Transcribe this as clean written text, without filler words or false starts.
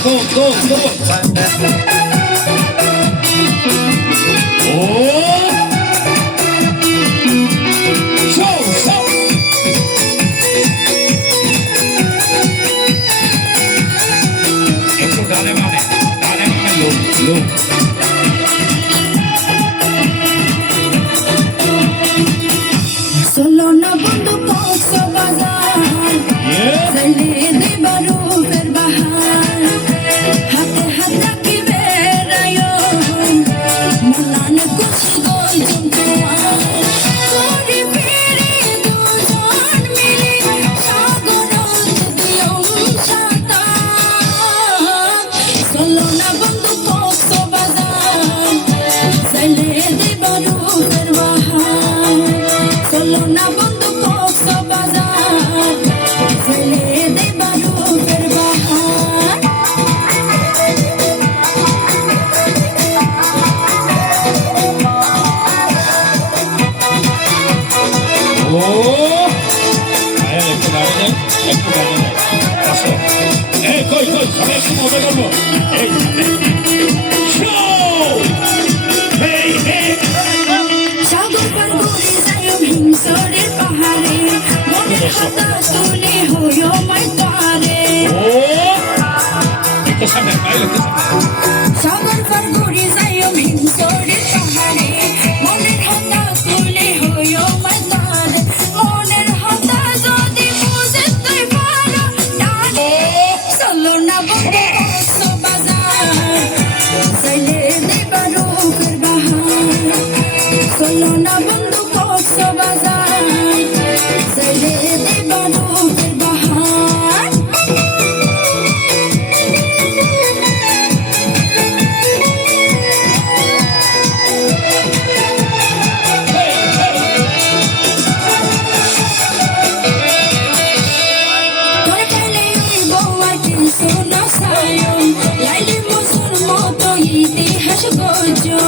go, go, go. Oh! Show, show. একটু ডানে মানে লোক লোক চলো না বন্ধু কক্সবাজার চলে দেবারু ফের বাহার হাতে হাত রাখি বেড়ায়ো মলান কুশগল জমজমার করে ফিরে দুজন মিলে সাগর দিয়ম সাঁতার চলো না বন্ধু কক্সবাজার চলে দেবারু ফের বাহার চলো না বন্ধু কক্সবাজার চলে দেবারু ফের বাহার Oh! একটু দাঁড়িয়ে একটু দাঁড়িয়ে আসো এই কই কই সবাই একটু মজা করবো এই এই এই সাগর পার করে যাইও হিংসরের পাহাড়ে মনের হাতা তুলে হইও মাই তারে ও একটু সামনে বাইরে একটু সামনে সাগর পার করে যাইও হিংসরের পাহাড়ে মনের হাতা তুলে হইও মাই তারে মনের হাতা যদি বুঝে তুই পারো টানে চলো না বন্ধু কক্সবাজার চলে দেবারু ফের বাহার চলো না বন্ধু কক্সবাজার চলে দেবারু ফের বাহার তোর খেলে বউয়ার কিছু না সায়ন লাইলি মজুর মতো ইতিহাস গজো